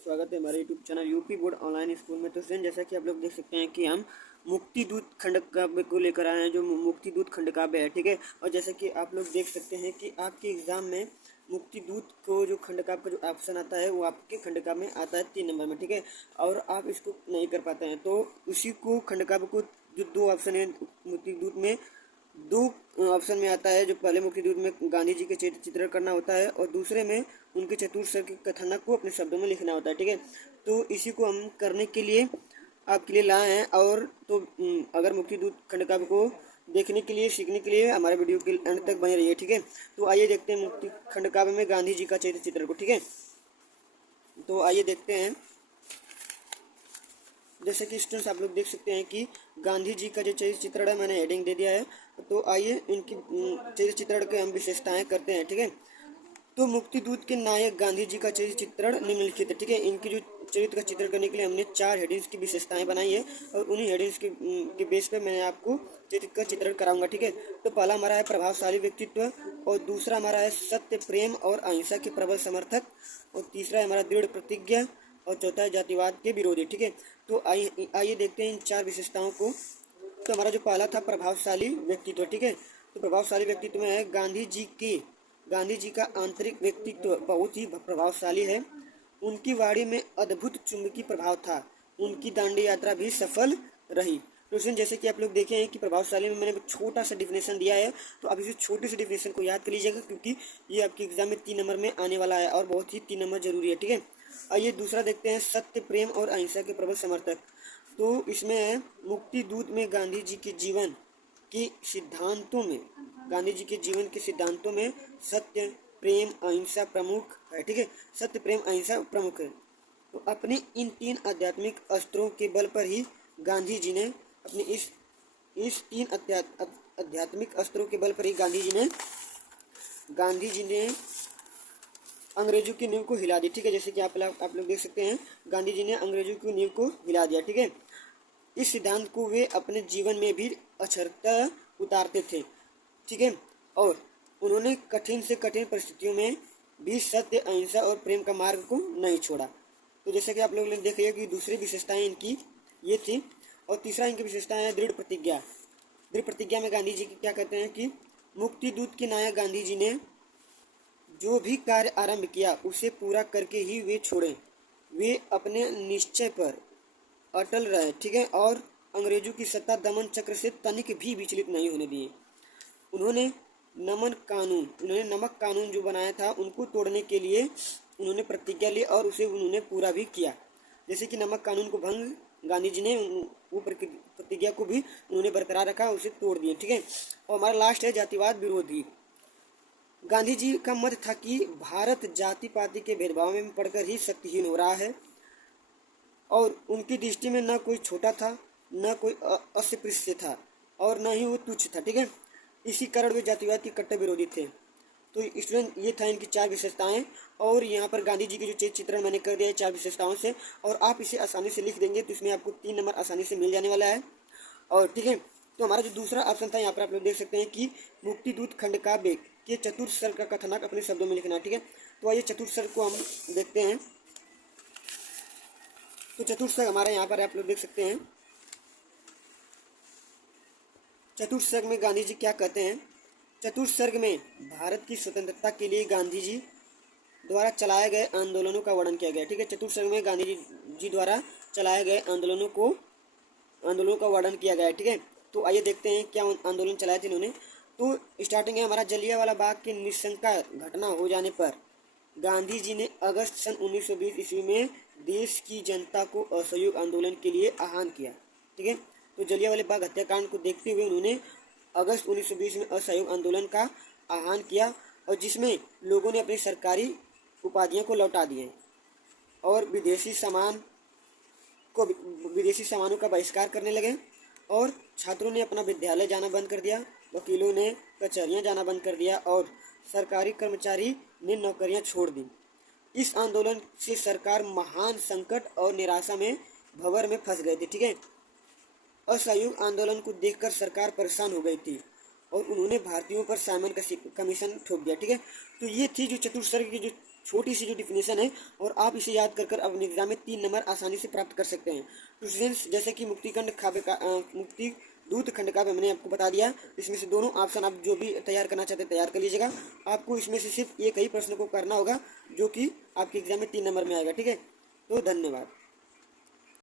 स्वागत है हमारे YouTube channel UP board online school में। तो फ्रेंड, जैसा कि आप लोग देख सकते हैं कि हम मुक्ति दूत खंड काव्य को लेकर आए हैं, जो मुक्ति दूत खंड काव्य है। ठीक है, और जैसे कि आप लोग देख सकते हैं कि आपके एग्जाम में मुक्ति दूत को जो खंड काव्य का जो ऑप्शन आता है वो आपके खंड काव्य में आता है 3 नंबर में। ठीक है, और आप इसको नहीं कर पाते हैं तो उसी को खंड काव्य को जो 2 ऑप्शन है मुक्ति दूत में, 2 ऑप्शन में आता है। जो पहले मुक्ति दूत में गांधी जी के चित्रण करना होता है और दूसरे में उनके चतुर्थ के कथनक को अपने शब्दों में लिखना होता है। ठीक है, तो इसी को हम करने के लिए आपके लिए लाए हैं। और तो अगर मुक्ति दूत खंड काव्य को देखने के लिए, सीखने के लिए हमारे वीडियो के अंत तक बने रहिए। ठीक है, तो आइए देखते हैं मुक्ति खंड काव्य में गांधी जी का चरित्र चित्रण को। ठीक है, तो आइए देखते हैं। जैसे कि स्टूडेंट्स आप लोग देख सकते हैं कि गांधी जी का जो चरित्र चित्रण है, मैंने हेडिंग दे दिया है। तो आइए इनकी चरित्र चित्रण के हम विशेषताएं करते हैं। ठीक है, तो मुक्ति दूत के नायक गांधी जी का चरित्र चित्रण निम्नलिखित है। ठीक है, इनकी जो चरित्र का चित्रण करने के लिए हमने 4 हेडिंग्स की विशेषताएं बनाई है और उन्हीं हेडिंग्स के बेस पे मैं आपको चरित्र का चित्रण कराऊंगा। ठीक है, तो पहला हमारा है प्रभावशाली व्यक्तित्व, और दूसरा हमारा है सत्य, प्रेम और अहिंसा के प्रबल समर्थक, और तीसरा है हमारा दृढ़ प्रतिज्ञा, और चौथा है जातिवाद के विरोधी। ठीक है, तो आइए देखते हैं इन 4 विशेषताओं को। तो हमारा जो पहला था प्रभावशाली व्यक्तित्व। ठीक है, तो प्रभावशाली व्यक्तित्व में है गांधी जी का आंतरिक व्यक्तित्व बहुत ही प्रभावशाली है। उनकी वाणी में अद्भुत चुंबकीय प्रभाव था। उनकी दांडी यात्रा भी सफल रही। तो इसमें जैसे कि आप लोग देखे हैं कि प्रभावशाली में मैंने छोटा सा डिफिनेशन दिया है, तो आप इसी छोटे से डिफिनेशन को याद कर लीजिएगा, क्योंकि ये आपके एग्जाम में 3 नंबर में आने वाला है और बहुत ही 3 नंबर जरूरी है। ठीक है, आइए दूसरा देखते हैं, सत्य, प्रेम और अहिंसा के प्रबल समर्थक। तो इसमें है मुक्ति दूत में गांधी जी के जीवन के सिद्धांतों में, सत्य, प्रेम, अहिंसा प्रमुख है। ठीक है, सत्य, प्रेम, अहिंसा प्रमुख है। तो अपने इन 3 आध्यात्मिक अस्त्रों के बल पर ही गांधी जी ने अपने इस 3 आध्यात्मिक अस्त्रों के बल पर ही गांधी जी ने अंग्रेजों की नींव को हिला दी। ठीक है, जैसे कि आप लोग देख सकते हैं, गांधी जी ने अंग्रेजों की नींव को हिला दिया। ठीक है, इस सिद्धांत को वे अपने जीवन में भी अक्षरशः उतारते थे। ठीक है, और उन्होंने कठिन से कठिन परिस्थितियों में भी सत्य, अहिंसा और प्रेम का मार्ग को नहीं छोड़ा। तो जैसे कि आप लोग ने देखिए कि दूसरी विशेषताएं इनकी ये थी, और तीसरा इनकी विशेषताएं है दृढ़ प्रतिज्ञा। दृढ़ प्रतिज्ञा में गांधी जी क्या कहते हैं कि मुक्ति दूत के नायक गांधी जी ने जो भी कार्य आरंभ किया उसे पूरा करके ही वे छोड़े। वे अपने निश्चय पर अटल रहे। ठीक है, और अंग्रेजों की सत्ता दमन चक्र से तनिक भी विचलित नहीं होने दिए। उन्होंने नमक कानून जो बनाया था उनको तोड़ने के लिए उन्होंने प्रतिज्ञा ली और उसे उन्होंने पूरा भी किया। जैसे कि नमक कानून को भंग गांधी जी ने वो प्रतिज्ञा को भी उन्होंने बरकरार रखा, उसे तोड़ दिए। ठीक है, और हमारा लास्ट है जातिवाद विरोधी। गांधी जी का मत था कि भारत जाति पाति के भेदभाव में पड़कर ही शक्तिहीन हो रहा है, और उनकी दृष्टि में न कोई छोटा था, न कोई अस्पृश्य था, और न ही वो तुच्छ था। ठीक है, इसी कारण वे जातिवाद के कट्टर विरोधी थे। तो स्टूडेंट, ये था इनकी 4 विशेषताएं, और यहाँ पर गांधी जी के जो चित्रण मैंने कर दिया है 4 विशेषताओं से, और आप इसे आसानी से लिख देंगे तो इसमें आपको 3 नंबर आसानी से मिल जाने वाला है। और ठीक है, तो हमारा जो दूसरा ऑप्शन था, यहाँ पर आप लोग देख सकते हैं कि मुक्ति दूत खंड काव्य के चतुर्थ सर्ग का कथनक अपने शब्दों में लिखना। ठीक है, तो आइए चतुर्थ सर्ग को हम देखते हैं। तो चतुर्थ सर्ग हमारे यहाँ पर आप लोग देख सकते हैं। चतुर्थ सर्ग में गांधी जी क्या कहते हैं। चतुर्थ सर्ग में भारत की स्वतंत्रता के लिए गांधी जी द्वारा चलाए गए आंदोलनों का वर्णन किया गया। ठीक है, चतुर्थ सर्ग में गांधी जी द्वारा चलाए गए आंदोलनों का वर्णन किया गया है। ठीक है, तो आइए देखते हैं क्या आंदोलन चलाए थे इन्होंने। तो स्टार्टिंग है हमारा, जलियांवाला बाग की निशंका घटना हो जाने पर गांधी जी ने अगस्त सन 1920 ईस्वी में देश की जनता को असहयोग आंदोलन के लिए आह्वान किया। ठीक है, तो जलियांवाला बाग हत्याकांड को देखते हुए उन्होंने अगस्त 1920 में असहयोग आंदोलन का आह्वान किया, और जिसमें लोगों ने अपनी सरकारी उपाधियों को लौटा दिए और विदेशी सामानों का बहिष्कार करने लगे, और छात्रों ने अपना विद्यालय जाना बंद कर दिया, वकीलों ने कचहरियां जाना बंद कर दिया, और सरकारी कर्मचारी ने नौकरियां छोड़ दी। इस आंदोलन से सरकार महान संकट और निराशा में भंवर में फंस गए थे। ठीक है, असहयोग आंदोलन को देखकर सरकार परेशान हो गई थी और उन्होंने भारतीयों पर साइमन का कमीशन ठोक दिया। ठीक है, तो ये थी जो चतुर्थ सर्ग की जो छोटी सी जो डिफिनेशन है, और आप इसे याद कर अपने एग्जाम में 3 नंबर आसानी से प्राप्त कर सकते हैं। तो स्टूडेंट्स, जैसे कि मुक्तिखंड काव्य का मुक्ति दूत खंड काव्य मैंने आपको बता दिया, इसमें से दोनों ऑप्शन आप जो भी तैयार करना चाहते हैं तैयार कर लीजिएगा। आपको इसमें से सिर्फ एक ही प्रश्न को करना होगा जो कि आपके एग्जाम में 3 नंबर में आएगा। ठीक है, तो धन्यवाद।